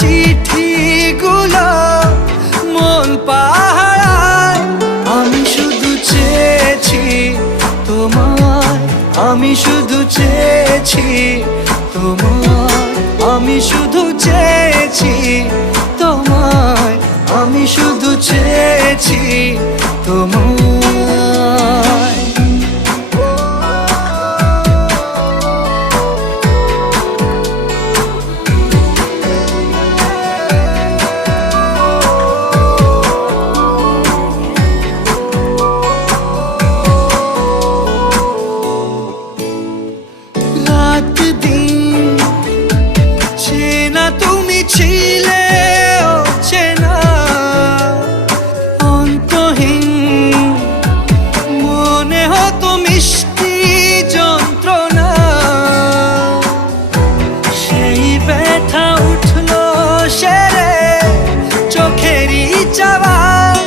চিঠিগুলো মন পাহারায়। আমি শুধু চেয়েছি তোমায়, আমি শুধু চেয়েছি তোমায়, আমি শুধু চেয়েছি তোমায়, আমি শুধু চেয়েছি তোমায়। রাত দিন চেনা তুমি ছিলে চেনা অন্তহীন, মনে হতো মিষ্টি যন্ত্রণা। সেই ব্যথা উঠলো সেরে চোখেরই চাওয়ায়।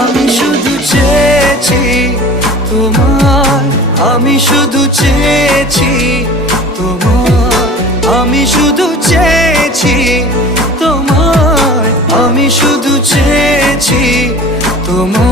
আমি শুধু চেয়েছি তোমার, আমি শুধু চেয়েছি তোমার, আমি শুধু চেয়েছি তোমার, আমি শুধু চেয়েছি তোমার।